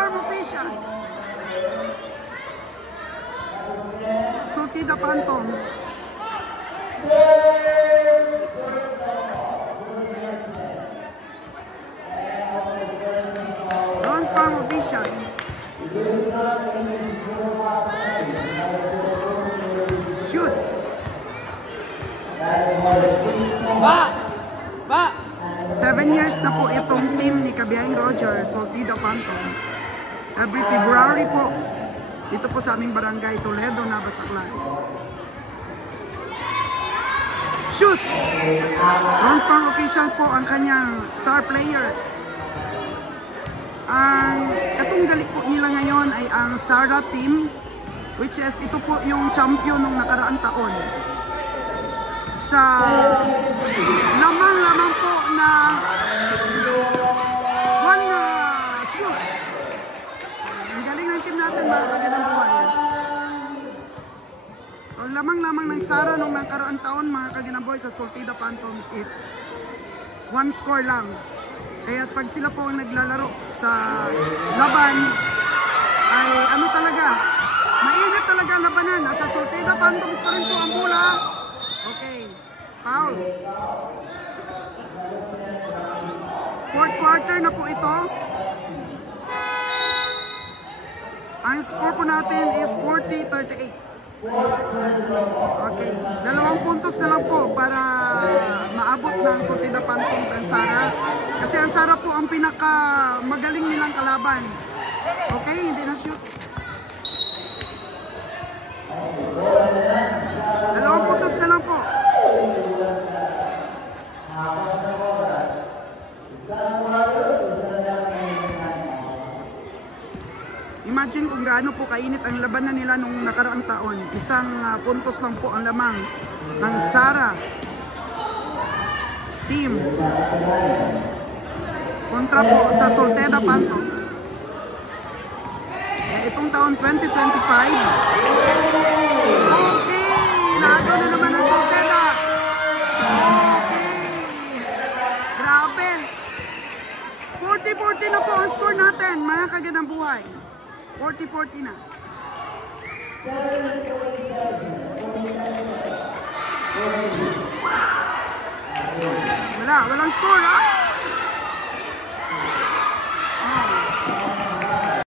Farm Official. Sultida Phantoms. Bronze Farm Official. Shoot. Ba! 7 years na po itong team ni Kabiyahing Roger, Sultida Phantoms. Every February po, dito po sa aming barangay, Toledo, Navas, Aklan. Shoot! Bronze Farm Official po ang kanyang star player. Ang katunggali po nila ngayon ay ang Sara team, which is ito po yung champion ng nakaraang taon. Sa lamang po na one shoot. Ang galing ng team natin, mga kagandang buhay. So lamang ng Sara nung nakaraang taon, mga kagandang buhay, sa Sultida Phantoms, one score lang. Kaya pag sila po ang naglalaro sa laban, ay ano talaga, mainit talaga ang labanan. Nasa Sultida Phantoms pa rin po ang bola. Okay, foul. Fourth quarter na po ito. Ang score po natin is 40-38. Okay, 2 puntos na lang po para maabot ng Sultida Phantoms ang Sara. Kasi ang Sara po ang pinaka magaling nilang kalaban. Okay, hindi na shoot. 2 puntos na lang po. Imagine kung gaano po kainit ang labanan nila nung nakaraang taon. Isang puntos lang po ang lamang ng Sara team kontra po sa Sultida Phantoms. Itong taon 2025. Okay, naagaw na naman ang Sultida. Okay, grabe. 40-40 na po ang score natin, mga kagandang buhay. 40-40 na. Walang score, ha?